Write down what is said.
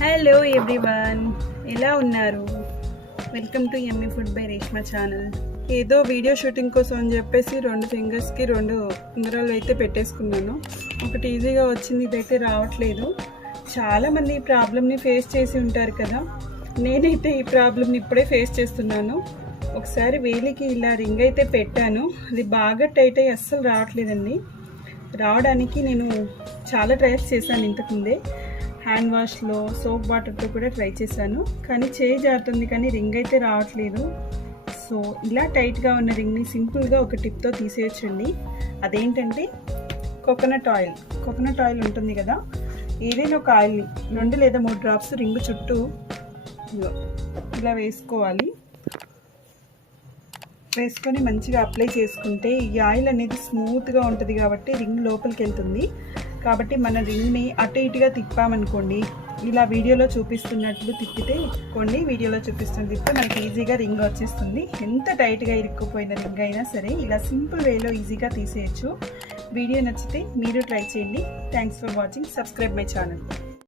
Hello everyone, ఎలా ఉన్నారు? Welcome to yummy food by Reshma channel. ఏదో వీడియో షూటింగ్ కోసం అని చెప్పేసి 2 ఫింగర్స్కి 2 ఉంగరాలు అయితే పెట్టేసుకున్నాను. ఒకటి ఈజీగా వచ్చింది, ఇదైతే రావట్లేదు. చాలామంది ఈ ప్రాబ్లమ్ని ఫేస్ చేసి ఉంటారు కదా. నేనైతే ఈ ప్రాబ్లమ్ని ఇప్పుడే ఫేస్ చేస్తున్నాను. ఒకసారి వేలికి ఇలా రింగ్ అయితే పెట్టాను, అది బాగా టైట్ అయ్యి అస్సలు రావట్లేదండి. రావడానికి నేను చాలా ట్రయల్స్ చేశాను ఇంతకుముందే. హ్యాండ్ వాష్లో సోప్ వాటర్తో కూడా ట్రై చేశాను, కానీ చేయి జారుతుంది, కానీ రింగ్ అయితే రావట్లేదు. సో ఇలా టైట్గా ఉన్న రింగ్ని సింపుల్గా ఒక టిప్తో తీసేయచ్చండి. అదేంటంటే కోకోనట్ ఆయిల్ ఉంటుంది కదా, ఏదైనా ఒక ఆయిల్ని 2 లేదా 3 డ్రాప్స్ రింగ్ చుట్టూ ఇలా వేసుకొని మంచిగా అప్లై చేసుకుంటే ఈ ఆయిల్ అనేది స్మూత్గా ఉంటుంది కాబట్టి రింగ్ లోపలికి వెళ్తుంది. కాబట్టి మన రింగ్ని అటు ఇటుగా తిప్పామనుకోండి, ఇలా వీడియోలో చూపిస్తున్నట్లు తిప్పితే వీడియోలో తిప్పితే మనకి ఈజీగా రింగ్ వచ్చేస్తుంది. ఎంత టైట్గా ఇరుక్కుపోయిన రింగ్ అయినా సరే ఇలా సింపుల్ వేలో ఈజీగా తీసేయచ్చు. వీడియో నచ్చితే మీరు ట్రై చేయండి. Thanks for watching. Subscribe my channel.